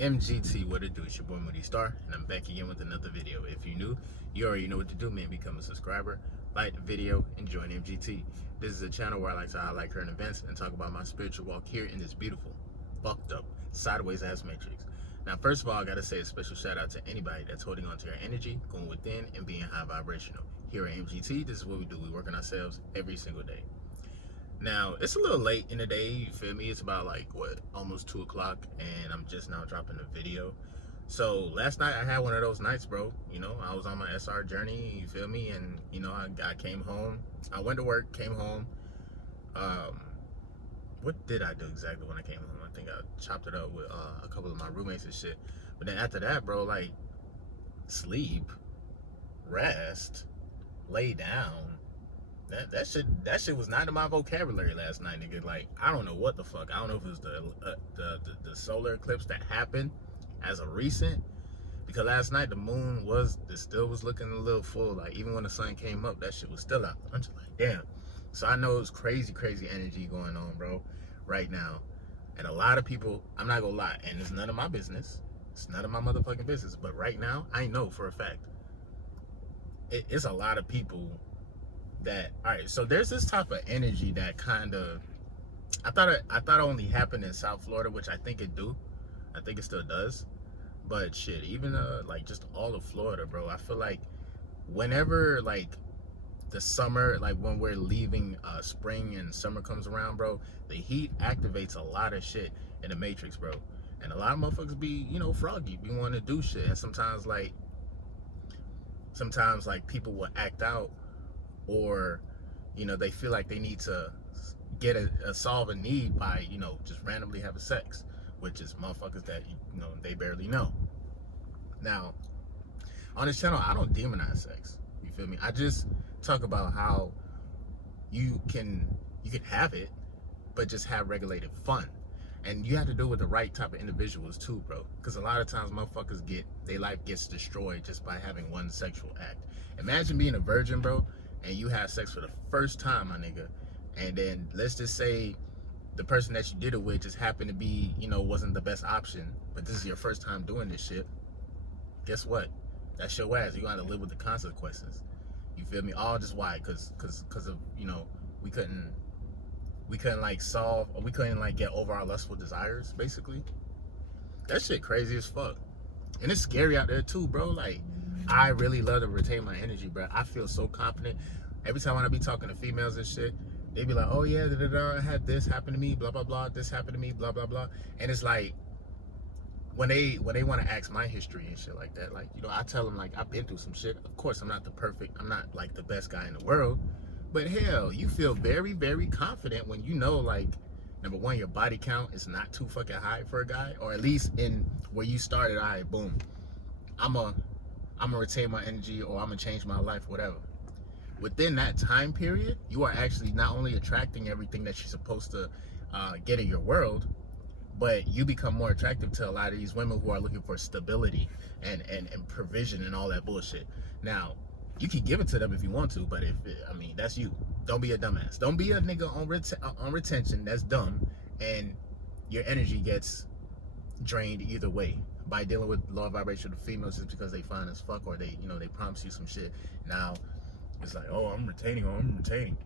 MGT, what it do? It's your boy Moody Starr, and I'm back again with another video. If you're new, you already know what to do, man. Become a subscriber, like the video, and join MGT. This is a channel where I like to highlight current events and talk about my spiritual walk here in this beautiful, fucked up, sideways ass matrix. Now, first of all, I gotta say a special shout out to anybody that's holding on to your energy, going within, and being high vibrational. Here at MGT, this is what we do. We work on ourselves every single day. Now, it's a little late in the day, you feel me? It's about like, what, almost 2 o'clock, and I'm just now dropping the video. So, last night I had one of those nights, bro. You know, I was on my SR journey, you feel me? And, you know, I came home. I went to work, came home. What did I do exactly when I came home? I think I chopped it up with a couple of my roommates and shit. But then after that, bro, like, sleep, rest, lay down. That shit was not in my vocabulary last night, nigga. Like, I don't know what the fuck. I don't know if it was the solar eclipse that happened as a recent, because last night the moon still was looking a little full. Like, even when the sun came up, that shit was still out. I'm just like, damn. So I know it's crazy energy going on, bro, right now. And a lot of people, I'm not gonna lie, and it's none of my business. It's none of my motherfucking business. But right now, I know for a fact, it's a lot of people that, all right, so there's this type of energy that kind of, I thought it only happened in South Florida, which I think it do. I think it still does. But shit, even like just all of Florida, bro, I feel like whenever like the summer, like when we're leaving spring and summer comes around, bro, the heat activates a lot of shit in the matrix, bro. And a lot of motherfuckers be, you know, froggy, be wanting to do shit. And sometimes like people will act out, or, you know, they feel like they need to get solve a need by, you know, just randomly having sex, which is motherfuckers that, you know, they barely know. Now, on this channel, I don't demonize sex. You feel me? I just talk about how you can have it, but just have regulated fun. And you have to do it with the right type of individuals too, bro. Because a lot of times motherfuckers their life gets destroyed just by having one sexual act. Imagine being a virgin, bro, and you have sex for the first time, my nigga. And then let's just say the person that you did it with just happened to be, you know, wasn't the best option, but this is your first time doing this shit. Guess what? That's your ass. You gotta live with the consequences. You feel me? All just why? Cause of, you know, we couldn't like solve, or we couldn't like get over our lustful desires, basically. That shit crazy as fuck. And it's scary out there too, bro. Like, I really love to retain my energy, bro. I feel so confident. Every time when I be talking to females and shit, they be like, oh yeah, I had this happen to me, blah, blah, blah, this happened to me, blah, blah, blah. And it's like, when they want to ask my history and shit like that, like, you know, I tell them, like, I've been through some shit. Of course, I'm not like the best guy in the world, but hell, you feel very, very confident when you know, like, number one, your body count is not too fucking high for a guy, or at least in where you started. All right, boom, I'm gonna retain my energy, or I'm gonna change my life, whatever. Within that time period, you are actually not only attracting everything that you're supposed to get in your world, but you become more attractive to a lot of these women who are looking for stability and provision and all that bullshit. Now, you can give it to them if you want to, but I mean, that's you. Don't be a dumbass. Don't be a nigga on retention. That's dumb, and your energy gets drained either way by dealing with low vibrational females just because they fine as fuck, or they, you know, they promise you some shit. Now it's like, oh, I'm retaining.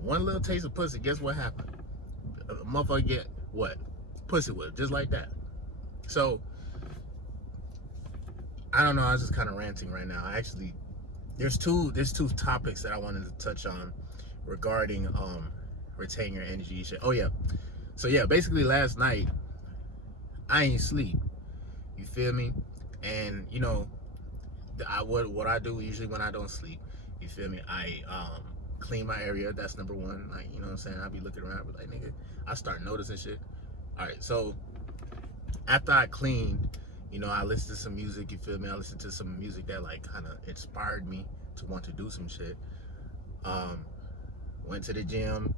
One little taste of pussy, guess what happened? A motherfucker get what? Pussy whip, just like that. So I don't know, I was just kind of ranting right now. Actually, there's two topics that I wanted to touch on regarding retaining your energy shit. Oh yeah. So yeah, basically last night I ain't sleep. You feel me? And you know, what I do usually when I don't sleep, you feel me? I clean my area. That's number one. Like, you know what I'm saying? I be looking around, but like, nigga, I start noticing shit. All right, so after I cleaned, you know, I listened to some music, you feel me? I listened to some music that like kind of inspired me to want to do some shit. Went to the gym.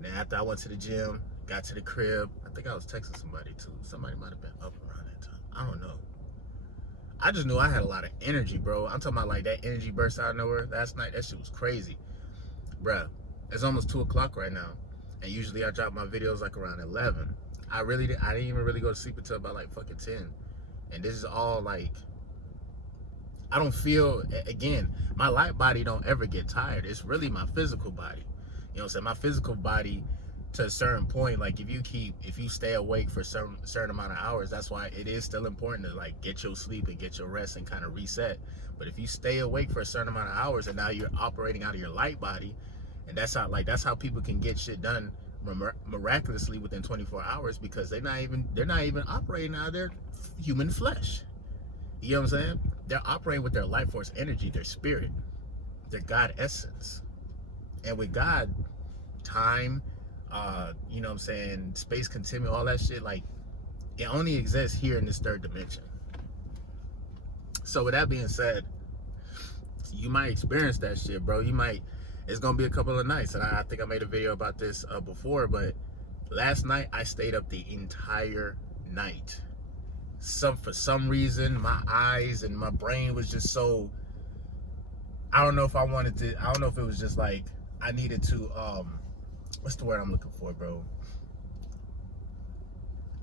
Then after I went to the gym, got to the crib. I think I was texting somebody too. Somebody might have been up around that time. I don't know. I just knew I had a lot of energy, bro. I'm talking about like that energy burst out of nowhere last night. That shit was crazy. Bruh, it's almost 2 o'clock right now. And usually I drop my videos like around 11. I didn't even really go to sleep until about like fucking 10. And this is all like, I don't feel, again, my light body don't ever get tired. It's really my physical body. You know what I'm saying? My physical body, to a certain point, like if you stay awake for certain amount of hours, that's why it is still important to like get your sleep and get your rest and kind of reset. But if you stay awake for a certain amount of hours and now you're operating out of your light body, and that's how people can get shit done miraculously within 24 hours, because they're not even operating out of their human flesh. You know what I'm saying? They're operating with their life force energy, their spirit, their God essence. And with God, time, you know what I'm saying, space continuum, all that shit, like, it only exists here in this third dimension. So with that being said, you might experience that shit, bro. It's gonna be a couple of nights, and I think I made a video about this before, but last night I stayed up the entire night. For some reason, my eyes and my brain was just so, I don't know if it was just like, I needed to, what's the word I'm looking for, bro?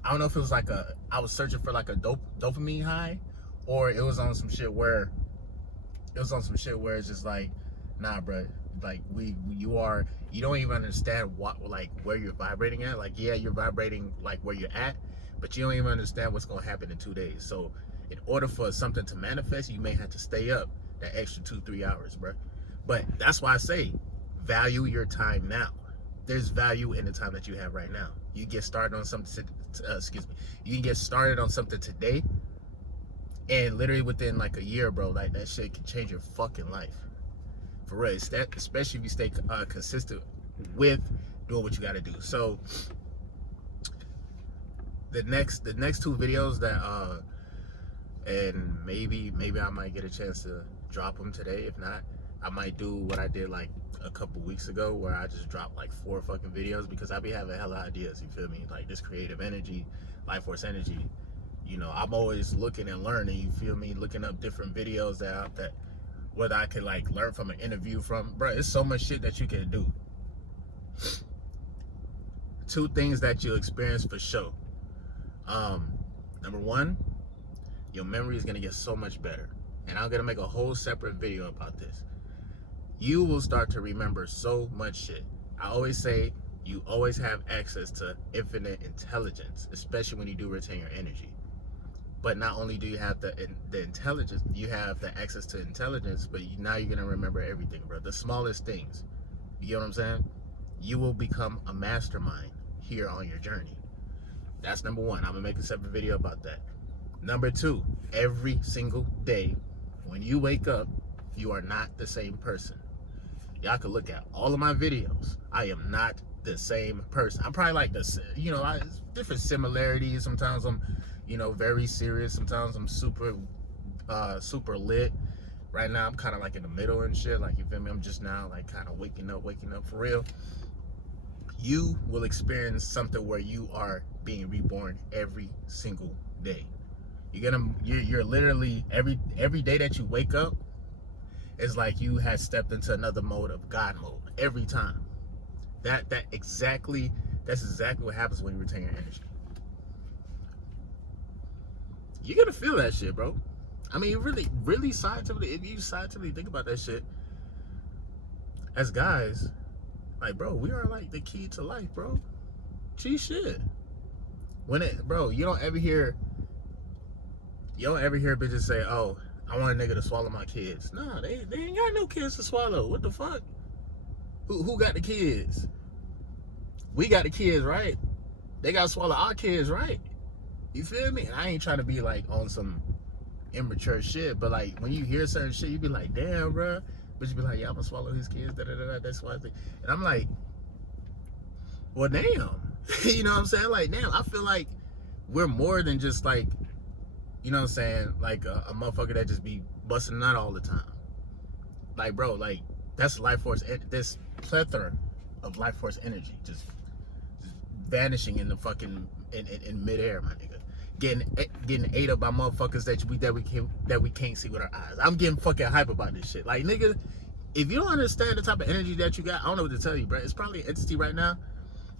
I don't know if it was like I was searching for like a dopamine high, or it was on some shit where it's just like, nah, bro, like you don't even understand where you're vibrating at. Like, yeah, you're vibrating like where you're at, but you don't even understand what's gonna happen in 2 days. So in order for something to manifest, you may have to stay up that extra 2-3 hours, bro. But that's why I say, value your time now. There's value in the time that you have right now. You get started on something, you can get started on something today, and literally within like a year, bro, like that shit can change your fucking life. For real, especially if you stay consistent with doing what you gotta do. So the next 2 videos that and maybe I might get a chance to drop them today. If not, I might do what I did like a couple weeks ago, where I just dropped like 4 fucking videos, because I be having hella ideas, you feel me? Like this creative energy, life force energy, you know, I'm always looking and learning, you feel me? Looking up different videos that whether I could like learn from an interview from, bro, it's so much shit that you can do. 2 things that you'll experience for sure. Number 1, your memory is gonna get so much better, and I'm gonna make a whole separate video about this. You will start to remember so much shit. I always say you always have access to infinite intelligence, especially when you do retain your energy. But not only do you have the intelligence, you have the access to intelligence, but now you're gonna remember everything, bro. The smallest things. You get what I'm saying? You will become a mastermind here on your journey. That's number 1. I'm gonna make a separate video about that. Number 2, every single day when you wake up, you are not the same person. Y'all can look at all of my videos. I am not the same person. I'm probably like this, you know, different similarities. Sometimes I'm, you know, very serious. Sometimes I'm super lit. Right now I'm kind of like in the middle and shit. Like, you feel me? I'm just now like kind of waking up for real. You will experience something where you are being reborn every single day. You're literally every day that you wake up, it's like you had stepped into another mode of God mode every time. That's exactly what happens when you retain your energy. You're gonna feel that shit, bro. I mean, really scientifically, if you scientifically think about that shit, as guys, like, bro, we are like the key to life, bro. Gee, shit. Bro, you don't ever hear bitches say, oh, I want a nigga to swallow my kids. Nah, they ain't got no kids to swallow. What the fuck? Who got the kids? We got the kids, right? They gotta swallow our kids, right? You feel me? And I ain't trying to be like on some immature shit, but like when you hear certain shit, you be like, damn, bro. But you be like, yeah, I'm gonna swallow his kids, that's why I think. And I'm like, well, damn. You know what I'm saying? Like, damn, I feel like we're more than just like, you know what I'm saying, like a motherfucker that just be busting a nut all the time. Like, bro, like, that's life force, this plethora of life force energy just vanishing in the fucking in midair, my nigga. Getting ate up by motherfuckers that we can't see with our eyes. I'm getting fucking hype about this shit. Like, nigga, if you don't understand the type of energy that you got, I don't know what to tell you, bro. It's probably an entity right now.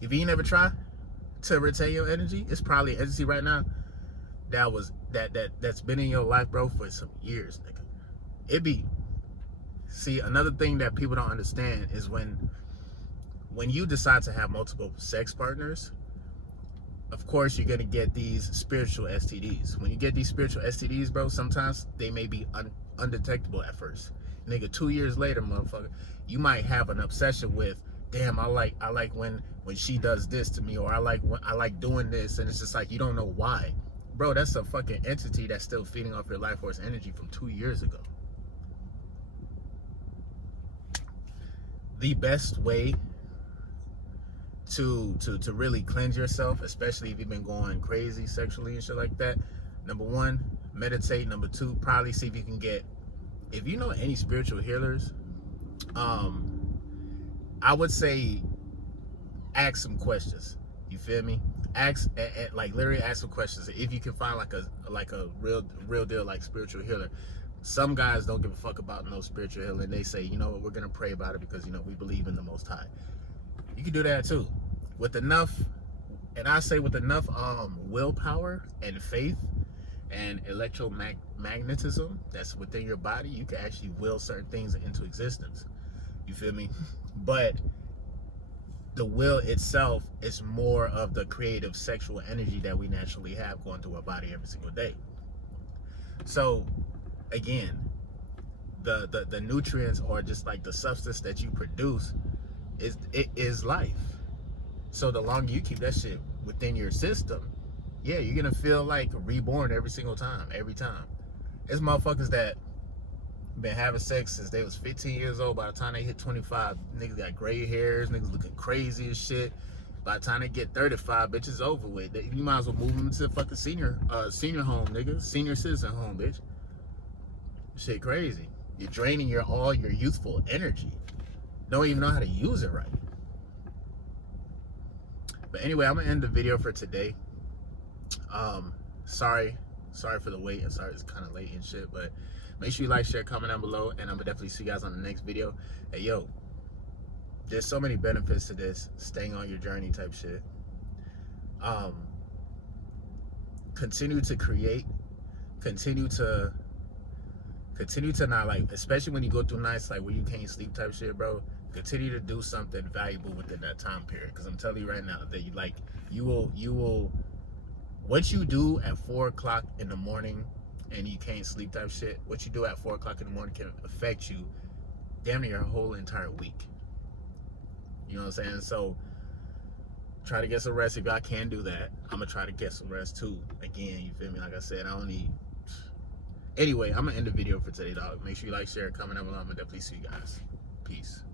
If you ain't never try to retain your energy, it's probably an entity right now that's been in your life, bro, for some years, nigga. See, another thing that people don't understand is when you decide to have multiple sex partners, of course you're gonna get these spiritual STDs. When you get these spiritual STDs, bro, sometimes they may be undetectable at first. Nigga, 2 years later, motherfucker, you might have an obsession with, damn, I like when she does this to me, or I like doing this, and it's just like you don't know why. Bro, that's a fucking entity that's still feeding off your life force energy from 2 years ago. The best way to really cleanse yourself, especially if you've been going crazy sexually and shit like that, number one, meditate. Number two, probably see if you can get, if you know any spiritual healers, I would say ask some questions. You feel me? Ask, like literally ask some questions. If you can find like a real deal like spiritual healer. Some guys don't give a fuck about no spiritual healing. They say, you know what, we're gonna pray about it because, you know, we believe in the Most High. You can do that too, with enough, and I say with enough willpower and faith and electromagnetism that's within your body, you can actually will certain things into existence. You feel me? But the will itself is more of the creative sexual energy that we naturally have going through our body every single day. So again, the nutrients, or just like the substance that you produce, is life. So the longer you keep that shit within your system, yeah, you're gonna feel like reborn every single time, every time. There's motherfuckers that been having sex since they was 15 years old. By the time they hit 25, niggas got gray hairs, niggas looking crazy as shit. By the time they get 35, bitch, it's over with. You might as well move them to the fucking senior home, nigga. Senior citizen home, bitch. Shit crazy. You're draining all your youthful energy. Don't even know how to use it right. But anyway, I'm gonna end the video for today. Sorry for the wait, and sorry it's kind of late and shit, but make sure you like, share, comment down below, and I'm gonna definitely see you guys on the next video. Hey, yo, there's so many benefits to this, staying on your journey type shit. Continue to create, continue to not, like, especially when you go through nights like where you can't sleep type shit, bro, continue to do something valuable within that time period. Because I'm telling you right now that you will what you do at 4 o'clock in the morning and you can't sleep type shit, what you do at 4 o'clock in the morning can affect you damn near your whole entire week. You know what I'm saying? So try to get some rest. If I can do that, I'm gonna try to get some rest too. Again, you feel me? Like I said, I don't need. Anyway, I'm gonna end the video for today, dog. Make sure you like, share, comment down below. I'm gonna definitely see you guys. Peace.